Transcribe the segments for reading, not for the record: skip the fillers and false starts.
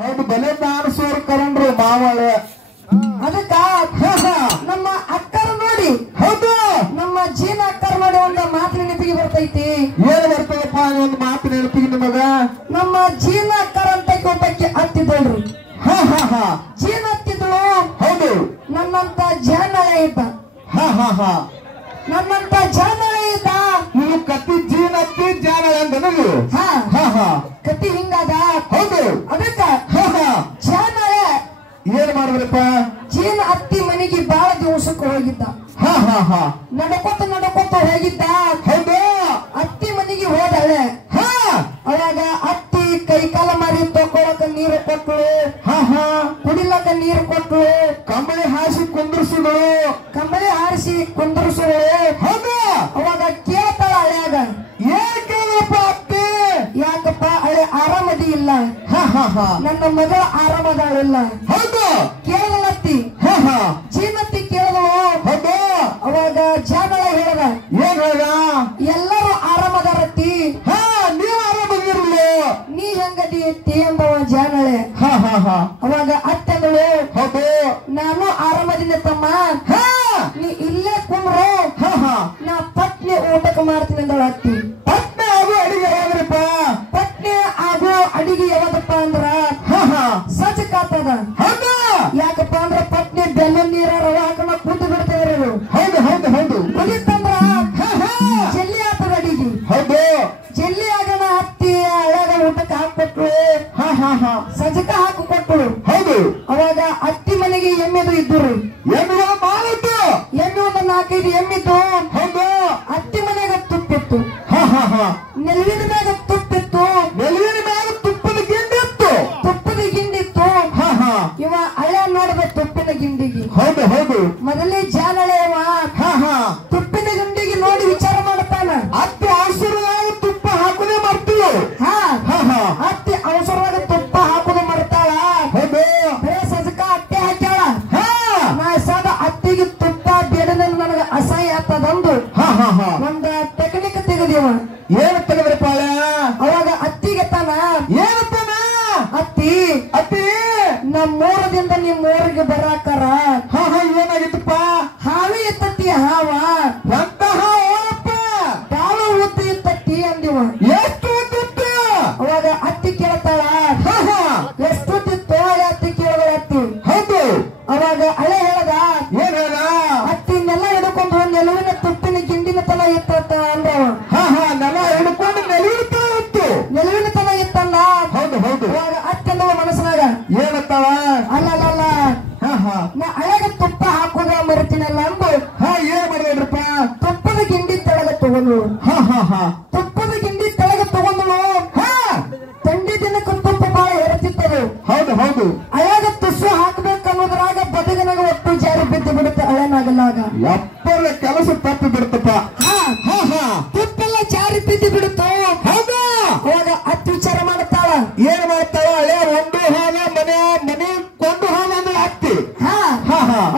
ಹೌದು ಬಲೆ ದಾನಸೋರ್ ಕರಂಡ್ರು ಮಾವಳ ಅದಕ್ಕ ನಮ್ಮ ಅಕ್ಕರು ನೋಡಿ ಹೌದು ನಮ್ಮ ಜೀನ ಅಕ್ಕರು ನೋಡಿ ಒಂದು ಮಾತು ನೆನಪಿಗೆ ಬರ್ತೈತಿ. ಏನ್ ಬರ್ತದಪ್ಪ ಒಂದು ಮಾತು ನೆನಪಿಗೆ ನಿಮಗ? ನಮ್ಮ ಜೀನ ಅಕ್ಕರ ಅಂತ ಒಬ್ಬಕ್ಕೆ ಹತ್ತಿದ್ದಳ್ರಿ. ಜೀನ ಹತ್ತಿದಳು. ಹೌದು ನನ್ನಂತ ಜಾನಳೆ ಇದ್ದ. ನನ್ನಂತ ಜಾನಳೆ ಇದ್ದ. ನೀವು ಕತ್ತಿ ಜೀನ್ ಹತ್ತಿ ಜಾನ ಅಂದನು. ಕತಿ ಹಿಂಗದ. ಹೌದು ಅದಕ್ಕ ಜಾನಳೆ ಏನ್ ಮಾಡಿದ್ರಪ್ಪ? ಜೀನ ಹತ್ತಿ ಮನೆಗೆ ಬಾಳ ದಿವಸಕ್ಕೆ ಹೋಗಿದ್ದ. ನಡ್ಕೋತ ಹೋಗಿದ್ದ. ಹೌದು ಅತ್ತಿ ಮನೆಗೆ ಹೋದಳೆ. ಅವಾಗ ಅತ್ತಿ ಕೈಕಾಲ ಮಾರಿ ತಗೊಳಕ ನೀರು ಕೊಟ್ಟಳು. ಕುಡಿಲಕ ನೀರು ಕೊಟ್ಟಳು. ಕಂಬಳಿ ಹಾಸಿ ಕುಂದ್ರಿಸಿದಳು. ಕಂಬಳಿ ಹಾರಿಸಿ ಕುಂದ್ರಿಸಳು. ಹೌದು ಅವಾಗ ಕೇಳ್ತಾಳ ಹಳ್ಯಾಗ. ಏನ್ ಕೇಳಪ್ಪ ಅತ್ತಿ? ಯಾಕಪ್ಪ ಹಳೆ ಆರಾಮದಿ ಇಲ್ಲ. ನನ್ನ ಮಗಳ ಆರಾಮದಾಳಿಲ್ಲ. ಹೌದು ಕೇಳಲತ್ತಿ. ಜೀನತ್ತಿ ಕೇಳಿದಳು. ಹೌದು ಅವಾಗ ಜಾಗಳ ಹೇಳ್ದ. ಏನ್ ಹೇಳ? ಎಲ್ಲರೂ ಆರಾಮದಾರತ್ತಿ. ನೀವು ಆರಾಮದಿರಲ್ಲ. ನೀ ಹೆಂಗದಿ ಎತ್ತಿ ಎಂಬವ ಜಾನಳೆ. ಅವಾಗ ಅತ್ತಂದಳು. ಹೌದು ನಾನು ಆರಾಮದಿನ ತಮ್ಮ. ನೀ ಇಲ್ಲೇ ಕುಮ್ರು. ನಾ ಪಟ್ನೆ ಊಟಕ್ಕೆ ಮಾಡ್ತೀನಿ ಅಂದಳ ಅತ್ತಿ. ಪಟ್ನೆ ಆಗು ಅಡಿಗೆ ಯಾವ್ದ್ರಪ್ಪ? ಪಟ್ನೆ ಆಗು ಅಡಿಗೆ ಯಾವದಪ್ಪ ಅಂದ್ರ ಸಜ್ಜಕಾತದ. ಹೌದು ಯಾಕಪ್ಪ ಅಂದ್ರ ಪಟ್ನೆ ಬೆಲ್ಲ ನೀರ ರವೆ ಹಾಕೊಂಡ ಕುಂತು ಬಿಡ್ತೇವ್ರಿ. ಹೌದು ಹೌದು ಹೌದು ಕುದಿತಂದ್ರ ಜಲ್ಲಿ ಆತದ ಅಡಿಗೆ. ಹೌದು ಜಲ್ಲಿ ಆಗಣ ಹತ್ತಿ ಹಳ್ಯಾಗ ಊಟಕ್ಕೆ ಹಾಕ್ಕೊಟ್ರು. ಸಜ್ಜಕ ಹಾಕಿಕೊಟ್ರು. ಹೌದು ಅವಾಗ ಅತ್ತಿ ಮನೆಗೆ ಎಮ್ಮೆದು ಇದ್ರು. ಎಮ್ಮೆ ಮಾಡಿದ್ದು ಎಮ್ಮೆ ಒಂದು 4-5 ಎಮ್ಮಿದ್ದು. ಹೌದು ಅತ್ತಿ ಮನೆಗ ತುಪ್ಪಿತ್ತು. ನೆಲವಿನ ಮ್ಯಾಗ ತುಪ್ಪಿತ್ತು. ನೆಲವಿನ ಮ್ಯಾಗ ತುಪ್ಪದ ಗಿಂಡಿತ್ತು. ತುಪ್ಪದ ಗಿಂಡಿತ್ತು. ಇವ ಹಳ್ಯ ನೋಡ್ದ ತುಪ್ಪಿನ ಗಿಂಡಿಗೆ. ಹೌದು ಹೌದು ಮೊದಲೇ ಜಾನಳೆಯವ ತುಪ್ಪಿನ ಗಿಂಡಿಗೆ ನೋಡಿ ವಿಚಾರ ಮಾಡ್ತಾನ. ಅತ್ತಿ ಅವಸರವಾಗಿ ತುಪ್ಪ ಹಾಕುದೇ ಮಾಡ್ತೀವಿ. ಅತ್ತಿ ಅವಸರವಾಗ ತುಪ್ಪ ಹಾಕುದು ಮಾಡ್ತಾಳ. ಹೌದು ಬರೇ ಸಜಕ ಅತ್ತೆ ಹಾಕ್ಯಾಳ. ನಾ ಸದ ಅತ್ತಿಗೆ ತುಪ್ಪ ಬೇಡದ ನನಗ ಅಸಹ್ಯ ಆಗ್ತದಂದು ಒಂದ ಟೆಕ್ನಿಕ್ ತೆಗೆದಿವ. ಏನು ತೆಗೆದ್ರಪ್ಪ? ಅವಾಗ ಅತ್ತಿಗೆ ತಾನ ಏನಪ್ಪನ? ಅತ್ತಿ ಅತ್ತಿ ನಮ್ಮೂರದಿಂದ ನಿಮ್ಮೂರಿಗೆ ಬರಾಕರ ಏನಾಗಿತ್ತಪ್ಪ? ಹಾವಿ ಇತ್ತತ್ತಿ. ಹಾವ ಎಂತಹ ಓರಪ್ಪ? ಬಾಳ ಉದ್ದ ಇತ್ತತ್ತಿ ಅಂದಿವ. ಎಷ್ಟು ಉದ್ದಿತ್ತು? ಅವಾಗ ಅತ್ತಿ ಕೇಳ್ತಾಳ ಎಷ್ಟು ಉದ್ದಿತ್ತು? ಅತ್ತಿ ಕೇಳಿದ ಅತ್ತಿ. ಹೌದು ಅವಾಗ ಹಳೆ ಹೇಳದ. ಏನ್ ಹೇಳ? ಅತ್ತಿನೆಲ್ಲ ಹಿಡ್ಕೊಂಡು ನೆಲವಿನ ತುಪ್ಪಿನ ಗಿಂಡಿನ ತನ ಇತ್ತ ಅಂದವ. ನೆಲ ಹಿಡ್ಕೊಂಡು ನೆಲವಿಡ್ತಾ ಇತ್ತು. ನೆಲವಿನ ತನ ಇತ್ತಲ್ಲ. ಹೌದು ಹೌದು ಅವಾಗ ಅತ್ತೆಂದವ ಮನಸ್ಸಿನಾಗ ಏನತ್ತಾವ? ಅಲ್ಲಲ್ಲ ನಾ ಹಳೆಗ ತುಪ್ಪ ಹಾಕೋದ ಮರಿತೀನಲ್ಲ ಅಂದು ಏನ್ ಮಾಡಿದ್ರಪ್ಪ? ತುಪ್ಪದ ಗಿಂಡಿ ತೆಳಗ ತಗೊಂಡು. ತುಪ್ಪದ ಗಿಂಡಿ ತೆಳಗ ತಗೊಂಡು ತಂಡಿ ದಿನಕ್ಕೆ ತುಪ್ಪ ಬಾಳ ಎರತಿತ್ತದು. ಹೌದು ಹೌದು ಹಳೆಗ ತುಸು ಹಾಕ್ಬೇಕನ್ನೋದ್ರಾಗ ಬದಗನಾಗ ಒಟ್ಟು ಜಾರಿ ಬಿದ್ದು ಬಿಡುತ್ತೆ. ಹಳೆನಾಗಲಾಗ ಎಪ್ಪರ ಕೆಲಸ ತಪ್ಪಿ ಬಿಡ್ತಪ್ಪ. ತುಪ್ಪೆಲ್ಲ ಜಾರಿ ಬಿದ್ದು ಬಿಡುತ್ತೋ. ಹೌದಾ? ಅವಾಗ ಅತ್ತಿ ವಿಚಾರ ಮಾಡುತ್ತಾಳ. ಏನ್ ಮಾಡ್ತಾಳ? ಹಳೆ ಒಂದು ಹಾಲ ಮನೆ ಕೊಂಡು ಹಾಲ ಅಂದ್ರೆ ಅತ್ತಿ.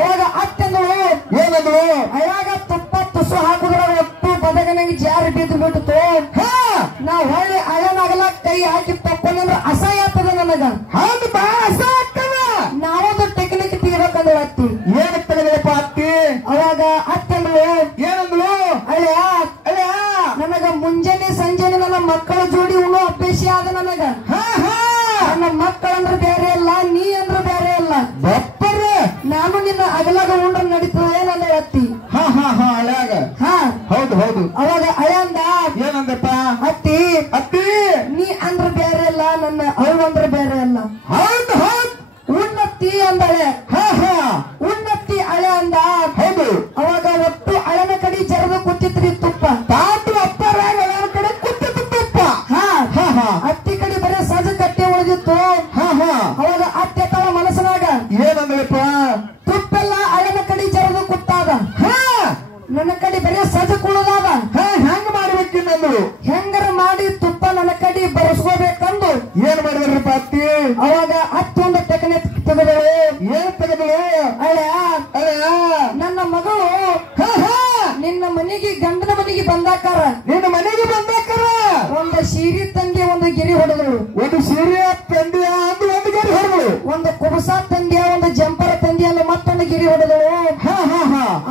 ಅವಾಗ ಅತ್ತೆಂದಳು ಏನಂದ್ರು? ಅವಾಗ ತುಪ್ಪ ತುಸು ಹಾಕುದ್ರಾಗ ಒಟ್ಟು ಬದಗನಾಗಿ ಜಾರಿ ಬಿದ್ದು ಬಿಡುತ್ತೋ. ನಾವ್ ಹೊಳ್ಳಿ ಹಳೆನಾಗಲ ಕೈ ಹಾಕಿ ತಕ್ಕೊಂಡ್ರೆ ಅಸಹ್ಯ ಆಗ್ತದ ನನಗ. ಹೌದು ಬಹಳ ಅಸಹ್ಯ ಆಗ್ತದ. ನಾವೊಂದು ಟೆಕ್ನಿಕ್ ತೆಗಿಬೇಕಂದ್ರೆ ಅತ್ತಿ. ಏನ್ ತೆಗೆದ್ರಪ್ಪ ಅತ್ತಿ? ಅವಾಗ ಅತ್ತೆಂದಳು ಏನಂದ್ರು? ಅಳೆಯ ನನಗ ಮುಂಜಾನೆ ಸಂಜೆನೆ ನನ್ನ ಮಕ್ಕಳ ಜೋಡಿ ಉಣ್ಣೋ ಅಭ್ಯಾಸ ಆದ ನನಗ. ನನ್ನ ಮಕ್ಕಳಂದ್ರೆ ಬೇರೆ ಅಲ್ಲ, ನೀ ಅಂದ್ರೆ ಬೇರೆ ಅಲ್ಲ. ನಾನು ನಿನ್ನ ಅಗಲಾಗ ಉಂಡ್ರ ನಡೀತದೆ ನನ್ನ ಅತ್ತಿ. ಹಳ್ಯಾಗ ಹೌದು ಹೌದು ಅವಾಗ ಹಳೆಯಂದ ಏನಂದಪ್ಪ? ಅತ್ತಿ ಅತ್ತಿ ನೀ ಅಂದ್ರ ಬೇರೆ ಅಲ್ಲ, ನನ್ನ ಅವಳು ಅಂದ್ರೆ ಬೇರೆ ಅಲ್ಲ. ಹೌದು ಹೌದು ಉನ್ನತ್ತಿ ಅಂದಳೆ. ಉನ್ನತ್ತಿ ಹಳೆ ಅಂದ. ಹೌದು ಅವಾಗ ಒಟ್ಟು ಹಳೆನ ಕಡೆ ಜರದ ಕೂತಿತ್ರಿ ತುಪ್ಪ. ತಾತು ಅಪ್ಪರಾಗ ಹಳೆನ ಕಡೆ ಕೂತಿತ್ತು ತುಪ್ಪ. ಅತ್ತಿ ಕಡೆ ಬರೀ ಸಜ ಕಟ್ಟೆ ಉಳಿದಿತ್ತು. ಅವಾಗ ಅತ್ತೆ ತಳ ಮನಸ್ಸಿನಾಗ ಏನಂದ್ರಪ್ಪ? ತುಪ್ಪೆಲ್ಲ ಹಳೆನ ಕಡೆ ಜರದ ಕೂತಾದ. ನನ್ನ ಕಡೆ ಬರೀ ಸಜ ಕುಳದಾದ. ಹೆಂಗ ಮಾಡ್ಬೇಕಿನ್ನಂದ್ರು? ಹೆಂಗರ ಮಾಡಿ ತುಪ್ಪ ನನ್ನ ಕಡೆ ಬರೆಸ್ಕೋಬೇಕಂದು ಏನ್ ಮಾಡಿದ್ರಪ್ಪ ಅತ್ತಿ? ಅವಾಗ ಅತ್ತಿ ಒಂದು ಟೆಕ್ನಿಕ್ ತೆಗೆದಳು. ಏನ್ ತೆಗೆದಳು? ನನ್ನ ಮಗಳು ನಿನ್ನ ಮನೆಗೆ ಗಂಡನ ಮನೆಗೆ ಬಂದಾಕಾರ. ನಿನ್ನ ಮನೆಗೆ ಬಂದಾಕಾರ ಒಂದು ಸೀರೆ ತಂಗಿ ಒಂದು ಗಿರಿ ಹೊಡೆದಳು. ಒಂದು ಸೀರೆ ತಂದಿ ಅಂದು ಒಂದು ಗಿರಿ ಒಂದು ಕುಬಸ ತಂದಿಯ ಒಂದು ಜಂಪರ ತಂದಿಯಲ್ಲ ಮತ್ತೊಂದು ಗಿರಿ ಹೊಡೆದಳು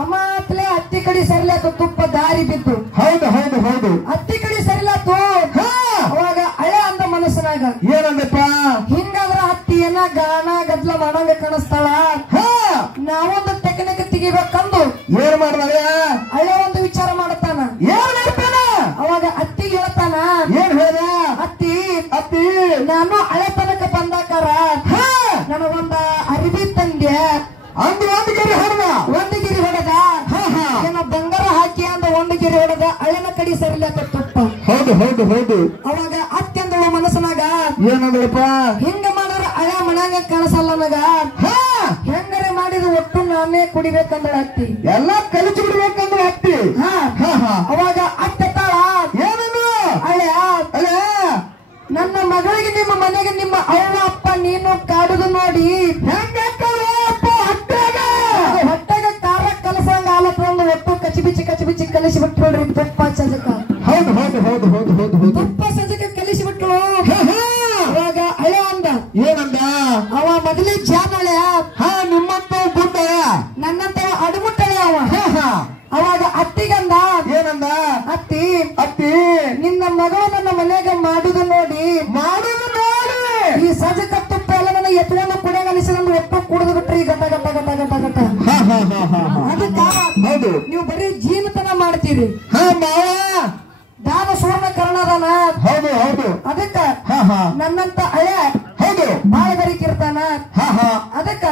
ಅಮಾತ್ಲೆ ಹತ್ತಿ ಕಡೆ ಸರಿಲಾತು ತುಪ್ಪ ದಾರಿ ಬಿದ್ದು ಹೌದು ಹೌದು ಹೌದು ಹತ್ತಿ ಕಡೆ ಸರಿಲಾತು ಅವಾಗ ಹಳೆ ಅಂದ ಮನಸ್ಸಿನಾಗ ಏನಂದಪ್ಪ ಹಿಂಗಾದ್ರ ಹತ್ತಿ ಏನ ಗಾಣ ಗದ್ಲ ಮಾಡಂಗ ಕಾಣಿಸ್ತಾಳ ನಾವೊಂದು ಟೆಕ್ನಿಕ್ ತೆಗಿಬೇಕಂದು ಏನ್ ಮಾಡ್ದಾರೆ ಹಳೆ ಒಂದು ವಿಚಾರ ಮಾಡತಾನ ಏನ್ ಮಾಡ್ತಾನ ಅವಾಗ ಅತ್ತಿಗೆ ಹೇಳ್ತಾನ ಏನ್ ಹೇಳ ಅತ್ತಿ ಅತ್ತಿ ನಾನು ಹಳೆ ತನಕ ಬಂದಾಕಾರ ನನಗೊಂದ ಅರಿವಿ ತಂದೆ ಅಂದ್ ಒಂದು ಗಿರಿ ಹೊಡೆದ ಒಂದು ಗಿರಿ ಹೊಡೆದ ಏನ ಬಂಗಾರ ಹಾಕಿ ಅಂದ ಒಂದು ಗಿರಿ ಹೊಡೆದ ಹಳೆನ ಕಡಿ ಸರಿಲಾಕ ತುಪ್ಪ ಹೌದು ಹೌದು ಹೌದು ಅವಾಗ ಅತ್ಯಂದಳ ಮನಸ್ಸನಾಗ ಏನಂದ್ರಪ್ಪ ಹಿಂಗ ಮಾಡಿದ್ರ ಹಳೆ ಮನ್ಯಾಗ ಕಾಣಿಸಲ್ಲ ನನಗ ಹೆಂಗರೆ ಮಾಡಿದ ಒಟ್ಟು ನಾನೇ ಕುಡಿಬೇಕಂದ್ರ ಅತ್ತಿ ಎಲ್ಲ ಕಲಿಸಿ ಬಿಡ್ಬೇಕಂದ್ರೆ ಅತ್ತಿ ಅವಾಗ ಅತ್ತೆ ತಾಳ ಏನನ್ನು ಹಳೆ ಅಲ್ಲ ನನ್ನ ಮಗಳಿಗೆ ನಿಮ್ಮ ಮನೆಗೆ ನಿಮ್ಮ ಅವ್ವ ಅಪ್ಪ ನೀನು ಕಾಡುದು ನೋಡಿ ಹೊಟ್ಟೆಗ ಕಾರ ಕಲಸಂಗ ಆಲತ್ ಒಂದು ಒಟ್ಟು ಕಚಿಬಿಚ್ಚಿ ಕಲಿಸಿ ಬಿಟ್ಕೊಳ್ರಿ ತುಪ್ಪ ಸಜಕ ಹೌದು ಹೌದು ಹೌದು ಹೌದು ಹೌದು ಹೌದು ತುಪ್ಪ ಸಜಕ ಕಲಿಸಿ ಬಿಟ್ರು ಅವಾಗ ಹಳೆ ಅಂದ ಏನಂದ ಅವ ಮೊದಲೇ ಜಾನಳೆ ನಿಮ್ಮಂತ ಗುಡ್ಡ ನನ್ನಂತ ಅಡುಮುಟ್ಟಳೆ ಅವ ಅವಾಗ ಅತ್ತಿಗಂದ ಏನಂದ ಅತ್ತಿ ಅತ್ತಿ ನಿನ್ನ ಮಗಳು ನನ್ನ ಮನೆಗೆ ಮಾಡುದು ನೋಡಿ ಈ ಸಜಕ ತುಪ್ಪ ಎಲ್ಲ ನನ್ನ ಎತ್ತುವನ್ನು ಕುಡಿಯ ಅನಿಸಿಕೊಂಡು ಒಟ್ಟು ಕುಡಿದು ಬಿಟ್ರಿ ಗಟ ಗಟ ಗಟ ಗಟ ಗಟ ಅದಕ್ಕ ಹೌದು ನೀವು ಬರೀ ಜೀವತನ ಮಾಡ್ತೀರಿ ದಾನ ಸುವರ್ಣ ಕರ್ಣದಾನ ಹೌದು ಹೌದು ಅದಕ್ಕ ನನ್ನಂತ ಹಳೆ ಹೌದು ಬಾಳ ಬರೀಕಿರ್ತಾನ ಅದಕ್ಕ